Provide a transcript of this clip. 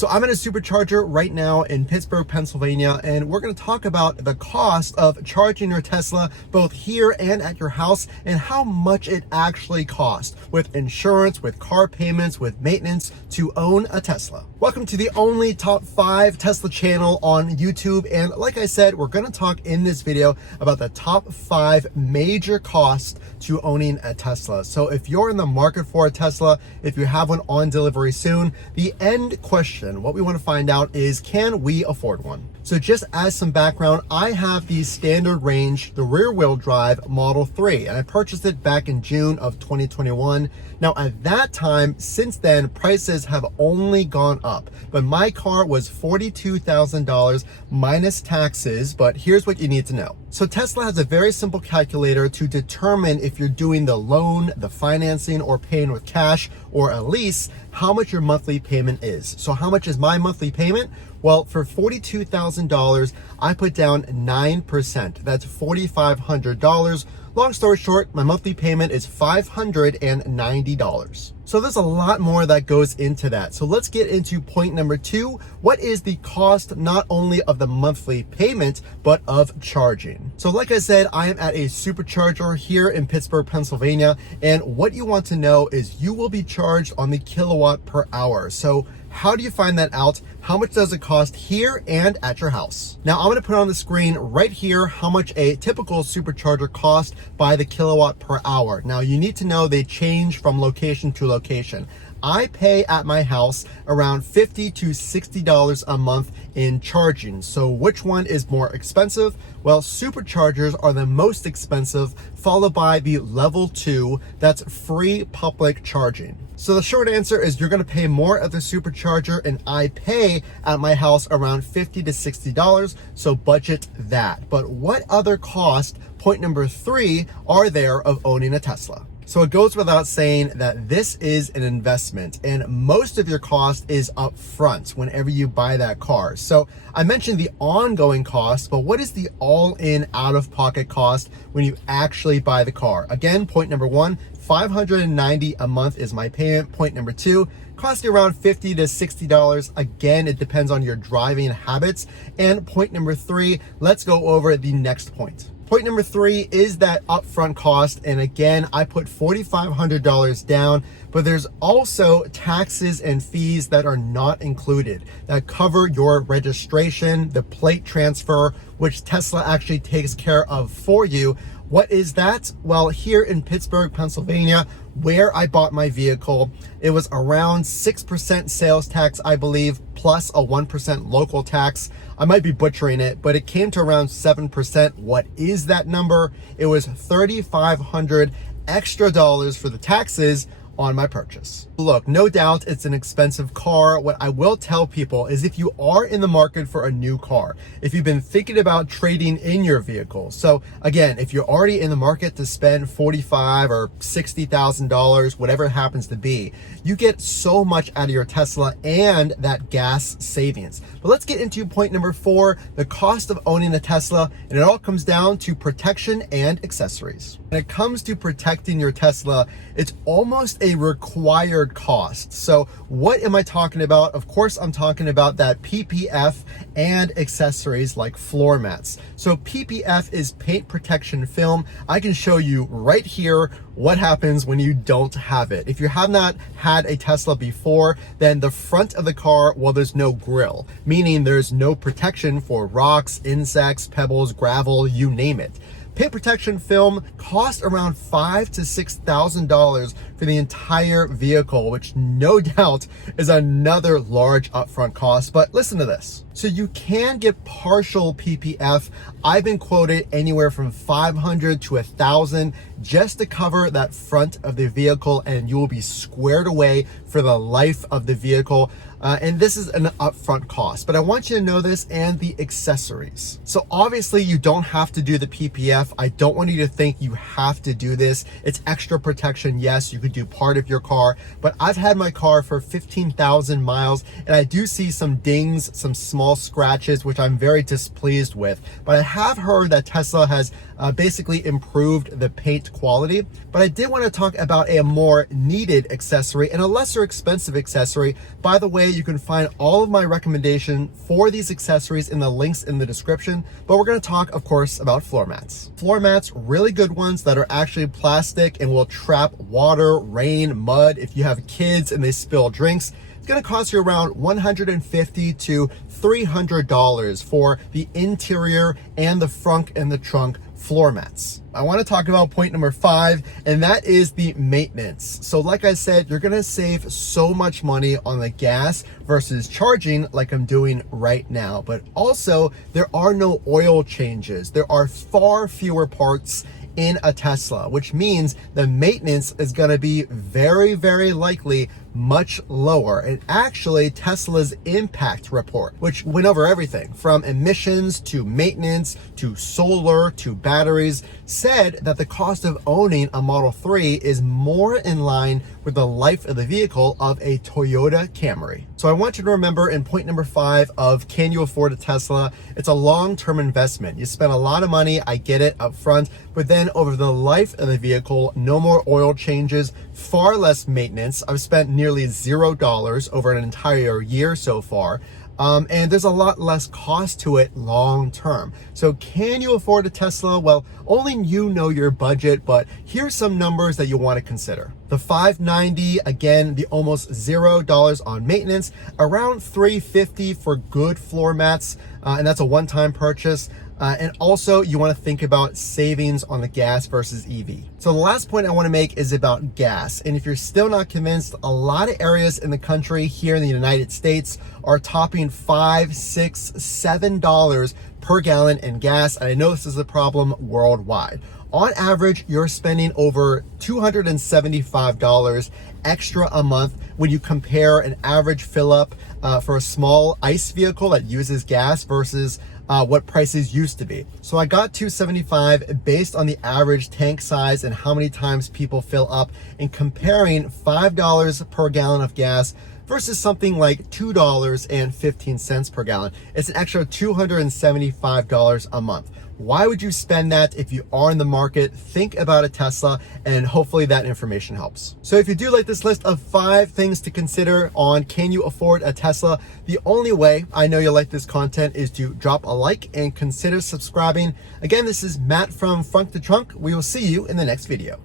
So I'm at a Supercharger right now in Pittsburgh, Pennsylvania, and we're going to talk about the cost of charging your Tesla both here and at your house and how much it actually costs with insurance, with car payments, with maintenance to own a Tesla. Welcome to the only top 5 Tesla channel on YouTube, and like I said, we're going to talk in this video about the top 5 major costs to owning a Tesla. So if you're in the market for a Tesla, if you have one on delivery soon, the end question, what we want to find out is, can we afford one? So just as some background, I have the standard range, the rear wheel drive Model 3, and I purchased it back in June of 2021. Now at that time, since then, prices have only gone up, but my car was $42,000 minus taxes, but here's what you need to know. So Tesla has a very simple calculator to determine if you're doing the loan, the financing, or paying with cash, or a lease, how much your monthly payment is. So how much is my monthly payment? Well, for $42,000, I put down 9%. That's $4,500. Long story short, my monthly payment is $590. So there's a lot more that goes into that. So let's get into point number 2. What is the cost not only of the monthly payment, but of charging? So like I said, I am at a Supercharger here in Pittsburgh, Pennsylvania. And what you want to know is you will be charged on the kilowatt per hour. So how do you find that out? How much does it cost here and at your house? Now I'm gonna put on the screen right here how much a typical Supercharger costs by the kilowatt per hour. Now you need to know they change from location to location. I pay at my house around $50 to $60 a month in charging. So which one is more expensive? Well, Superchargers are the most expensive, followed by the level 2, that's free public charging. So the short answer is you're gonna pay more at the Supercharger, and I pay at my house around $50 to $60, so budget that. But what other cost, point number 3, are there of owning a Tesla? So it goes without saying that this is an investment, and most of your cost is up front whenever you buy that car. So I mentioned the ongoing cost, but what is the all-in out-of-pocket cost when you actually buy the car? Again, point number 1, $590 a month is my payment. Point number 2, cost you around $50 to $60. Again, it depends on your driving habits. And point number 3, let's go over the next point. Point number 3 is that upfront cost. And again, I put $4,500 down, but there's also taxes and fees that are not included that cover your registration, the plate transfer, which Tesla actually takes care of for you. What is that? Well, here in Pittsburgh, Pennsylvania, where I bought my vehicle, it was around 6% sales tax, I believe, plus a 1% local tax. I might be butchering it, but it came to around 7%. What is that number? It was $3,500 extra dollars for the taxes on my purchase. Look, no doubt it's an expensive car. What I will tell people is if you are in the market for a new car, if you've been thinking about trading in your vehicle. So again, if you're already in the market to spend $45,000 or $60,000, whatever it happens to be, you get so much out of your Tesla and that gas savings. But let's get into point number 4, the cost of owning a Tesla. And it all comes down to protection and accessories. When it comes to protecting your Tesla, it's almost a required cost. So what am I talking about? Of course, I'm talking about that PPF and accessories like floor mats. So PPF is paint protection film. I can show you right here what happens when you don't have it. If you have not had a Tesla before, then the front of the car, well, there's no grille, meaning there's no protection for rocks, insects, pebbles, gravel, you name it. Paint protection film costs around $5,000 to $6,000 for the entire vehicle, which no doubt is another large upfront cost. But listen to this. So you can get partial PPF. I've been quoted anywhere from $500 to $1,000 just to cover that front of the vehicle, and you will be squared away for the life of the vehicle. And this is an upfront cost, but I want you to know this and the accessories. So obviously you don't have to do the PPF. I don't want you to think you have to do this. It's extra protection. Yes, you could do part of your car, but I've had my car for 15,000 miles and I do see some dings, some small scratches, which I'm very displeased with. But I have heard that Tesla has basically improved the paint quality. But I did want to talk about a more needed accessory and a lesser expensive accessory. By the way, you can find all of my recommendation for these accessories in the links in the description, but we're going to talk, of course, about floor mats. Floor mats, really good ones that are actually plastic and will trap water, rain, mud. If you have kids and they spill drinks, it's going to cost you around $150 to $300 for the interior and the front and the trunk floor mats. I want to talk about point number 5, and that is the maintenance. So like I said, you're going to save so much money on the gas versus charging like I'm doing right now. But also, there are no oil changes. There are far fewer parts in a Tesla, which means the maintenance is going to be very, very likely much lower. And actually, Tesla's impact report, which went over everything from emissions to maintenance to solar to batteries, said that the cost of owning a Model 3 is more in line with the life of the vehicle of a Toyota Camry. So I want you to remember in point number 5 of can you afford a Tesla? It's a long-term investment. You spend a lot of money, I get it, up front, but then over the life of the vehicle, no more oil changes, far less maintenance. I've spent nearly $0 over an entire year so far. And there's a lot less cost to it long term. So can you afford a Tesla? Well, only you know your budget, but here's some numbers that you want to consider. The $590, again, the almost $0 on maintenance, around $350 for good floor mats, and that's a one-time purchase. And also you want to think about savings on the gas versus EV. So the last point I want to make is about gas. And if you're still not convinced, a lot of areas in the country here in the United States are topping $5, $6, $7 per gallon in gas. And I know this is a problem worldwide. On average, you're spending over $275 extra a month when you compare an average fill up for a small ICE vehicle that uses gas versus what prices used to be. So I got $275 based on the average tank size and how many times people fill up, and comparing $5 per gallon of gas versus something like $2.15 per gallon. It's an extra $275 a month. Why would you spend that if you are in the market? Think about a Tesla, and hopefully that information helps. So if you do like this list of 5 things to consider on can you afford a Tesla, the only way I know you'll like this content is to drop a like and consider subscribing. Again, this is Matt from Front to Trunk. We will see you in the next video.